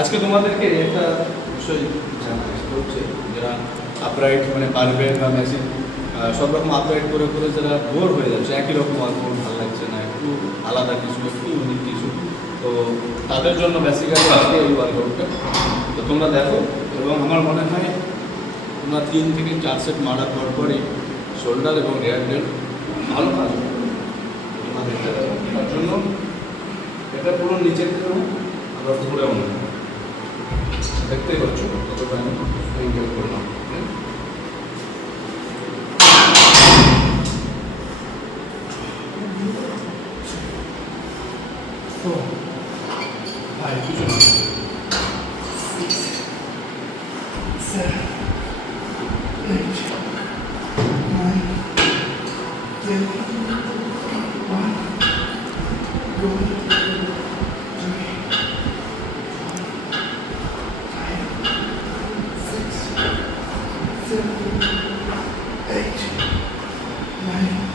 আজকে তোমাদেরকে একটা বিষয় জানা সেটা হচ্ছে যারা আপরাইট মানে বারবেল বা মেশিন সব রকম আপরাইট করে করে যারা বোর হয়ে যাচ্ছে, একই রকম ওয়ার্কআউট ভালো লাগছে না, একটু আলাদা কিছু, একটু ইউনিক কিছু, তো তাদের জন্য বেসিক্যালি আজকে এই ওয়ার্কআউটটা তো তোমরা দেখো, এবং আমার মনে হয় তোমরা তিন থেকে চার সেট মারার পর পরই শোল্ডার এবং রেয়ার ডেল ভালো কাজ তোমাদের এটা পুরো নিচের মনে দেখতেই পাচ্ছ কতটা আমি এনজয় করলাম। হ্যাঁ? Four, Sim. Eight. Nine.